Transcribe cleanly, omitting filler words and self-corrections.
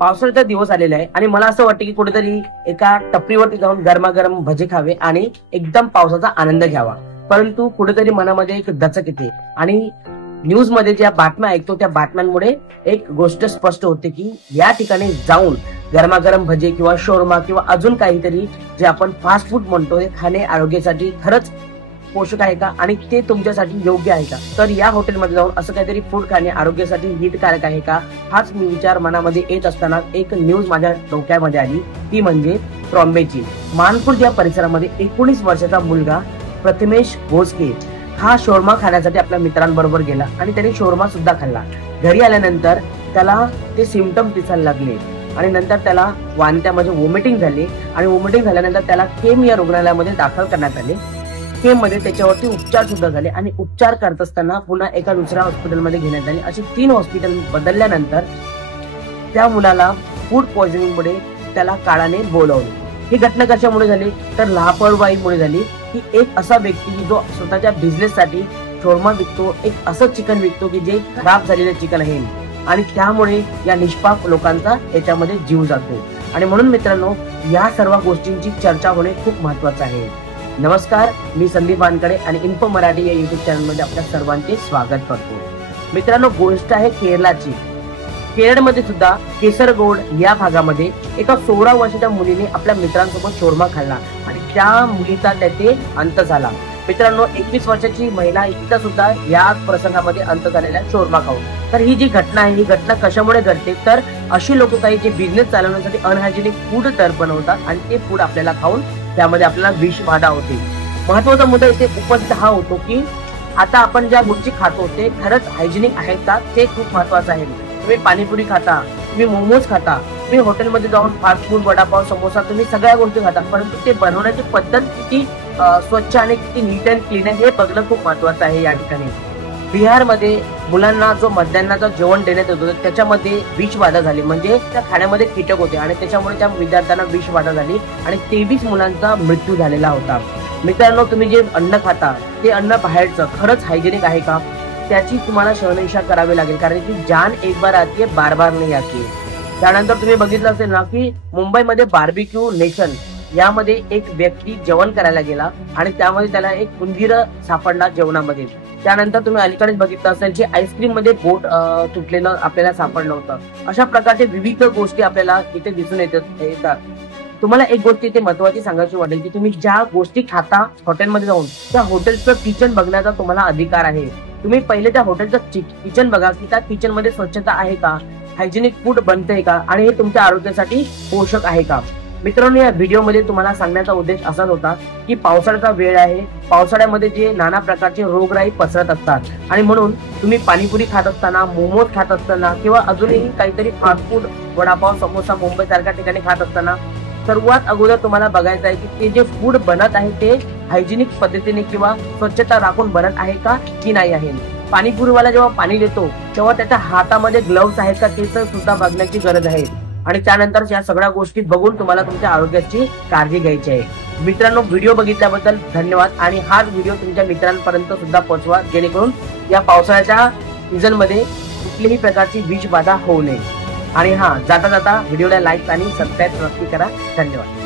पावसाळ्याचा दिवस आलेला आहे आणि मला असं वाटतं की कुठेतरी एका टपरीवरती जाऊन गरमागरम भजे खावे आणि एकदम पावसाचा आनंद घ्यावा. परंतु कुठेतरी मनामध्ये एक दचक येते आणि न्यूज मध्ये ज्या बातम्या ऐकतो त्या बातम्यांमुळे एक गोष्ट स्पष्ट होते की या ठिकाणी जाऊन गरमागरम भजे किंवा शोरमा किंवा अजून काहीतरी जे आपण फास्ट फूड म्हणतो हे खाणे आरोग्यासाठी खरंच पोषक आहे का आणि ते तुमच्यासाठी योग्य आहे का. तर या हॉटेलमध्ये जाऊन असं काहीतरी फूड खाणे आरोग्यासाठी हितकारक आहे का, हाच मी विचार मनामध्ये येत असताना एक न्यूज माझ्या डोक्यामध्ये आली, ती म्हणजे ट्रॉम्बेची. मानपूर या परिसरामध्ये 19 वर्षाचा मुलगा प्रथमेश भोसके हा शोरमा खाण्यासाठी आपल्या मित्रांबरोबर गेला आणि त्याने शोरमा सुद्धा खाल्ला. घरी आल्यानंतर त्याला ते सिम्पटम दिसायला लागले आणि नंतर त्याला वांत्या म्हणजे वॉमिटिंग झाली आणि वॉमिटिंग झाल्यानंतर त्याला केम या रुग्णालयामध्ये दाखल करण्यात आले. केम मध्ये त्याच्यावरती उपचार सुद्धा झाले आणि उपचार करत असताना पुन्हा एका दुसऱ्या हॉस्पिटलमध्ये घेण्यात आले. अशी 3 हॉस्पिटल बदलल्यानंतर त्या मुलाला फूड पॉइझनिंग मुळे त्याला काळाने बोलवले. ही घटना कशामुळे झाली तर लापरवाहीमुळे झाली की एक असा व्यक्ती जो स्वतःच्या बिझनेस साठी शोरमा विकतो, एक असं चिकन विकतो की जे खराब झालेलं चिकन आहे आणि त्यामुळे या निष्पाप लोकांचा याच्यामध्ये जीव जातो. आणि म्हणून मित्रांनो, या सर्व गोष्टींची चर्चा होणे खूप महत्वाचं आहे. नमस्कार, मी संदीप वानकडे आणि इन्फो मराठी या युट्यूब चॅनल मध्ये आपल्या सर्वांचे स्वागत करतो. मित्रांनो, गोष्ट आहे केरळची. केरळमध्ये सुद्धा केसरगोड या भागामध्ये एका 16 वर्षाच्या मुलीने आपल्या मित्रांसोबत शोरमा खाल्ला आणि त्या मुलीचा त्याचे अंत झाला. मित्रांनो, 21 वर्षाची महिला इतका सुद्धा या प्रसंगामध्ये अंत झालेला शोरमा खाऊन. तर ही जी घटना आहे, ही घटना कशामुळे घडते तर अशी लोक काही जे बिझनेस चालवण्यासाठी अनहायजेनिक फूड तर बनवतात आणि ते फूड आपल्याला खाऊन त्यामध्ये आपल्याला विष बाधा होते. महत्वाचा मुद्दा इथे उपस्थित हा होतो की आता आपण ज्या गोष्टी खातो ते खरंच हायजेनिक आहेत का, ते खूप महत्वाचं आहे. तुम्ही पाणीपुरी खाता, तुम्ही मोमोज खाता, तुम्ही हॉटेलमध्ये जाऊन फास्ट फूड, वडापाव, समोसा, तुम्ही सगळ्या गोष्टी खाता, परंतु ते बनवण्याची पद्धत किती स्वच्छ आणि किती नीट अँड क्लीन आहे हे बघणं खूप महत्वाचं आहे. या ठिकाणी बिहारमध्ये मुलांना जो मध्यान्नाचं जेवण देण्यात येतो त्याच्यामध्ये विषबाधा झाली, म्हणजे त्या खाण्यामध्ये कीटक होते आणि त्याच्यामुळे त्या विद्यार्थ्यांना विषबाधा झाली आणि 23 मुलांचा मृत्यू झालेला होता. मित्रांनो, तुम्ही जे अन्न खाता ते अन्न बाहेरचं खरंच हायजेनिक आहे का, त्याची तुम्हाला शहानिशा करावी लागेल, कारण की जान एक बार आती है बार बार नहीं आती है. त्यानंतर तुम्ही बघितलं असेल ना की मुंबईमध्ये बार्बिक्यू नेशन यामध्ये एक व्यक्ती जेवण करायला गेला आणि त्यामध्ये त्याला एक उंदीर सापडला जेवणामध्ये. त्यानंतर तुम्ही अलीकडेच बघितलं असेल की आईस्क्रीम मध्ये बोट तुटलेलं आपल्याला सापडलं होतं. अशा प्रकारचे विविध गोष्टी आपल्याला इथे दिसून येतात. तुम्हाला एक गोष्ट इथे महत्वाची सांगायची वाटेल की तुम्ही ज्या गोष्टी खाता हॉटेलमध्ये जाऊन त्या हॉटेलचं किचन बघण्याचा तुम्हाला अधिकार आहे. तुम्ही पहिले त्या हॉटेलचं किचन बघा की त्या किचन मध्ये स्वच्छता आहे का, हायजेनिक फूड बनतंय का आणि हे तुमच्या आरोग्यासाठी पोषक आहे का. मित्रांनो, या व्हिडिओमध्ये तुम्हाला सांगण्याचा उद्देश असाच होता की पावसाळ्याचा वेळ आहे, पावसाळ्यामध्ये जे नाना प्रकारचे रोगराई पसरत असतात आणि म्हणून तुम्ही पाणीपुरी खात असताना, मोमोज खात असताना किंवा अजूनही काहीतरी फास्ट फूड, वडापाव, समोसा मुंबई सारख्या ठिकाणी खात असताना सर्वात अगोदर तुम्हाला बघायचं आहे की ते जे फूड बनत आहे ते हायजेनिक पद्धतीने किंवा स्वच्छता राखून बनत आहे का की नाही आहे. पाणीपुरीवाला जेव्हा पाणी देतो तेव्हा त्याच्या हातामध्ये ग्लव्स आहेत का ते सुद्धा बघण्याची गरज आहे. आणि त्यानंतर या सगळ्या गोष्टी बघून तुम्हाला तुमच्या आरोग्याची काळजी घ्यायची आहे. मित्रांनो, व्हिडिओ बघितल्याबद्दल धन्यवाद आणि हा व्हिडिओ तुमच्या मित्रांपर्यंत सुद्धा पोहोचवा, जेणेकरून या पावसाळ्याच्या सीझन मध्ये कुठलीही प्रकारची विषबाधा होऊ नये. आणि जाता जाता व्हिडिओला लाईक आणि सबस्क्राईब नक्की करा. धन्यवाद.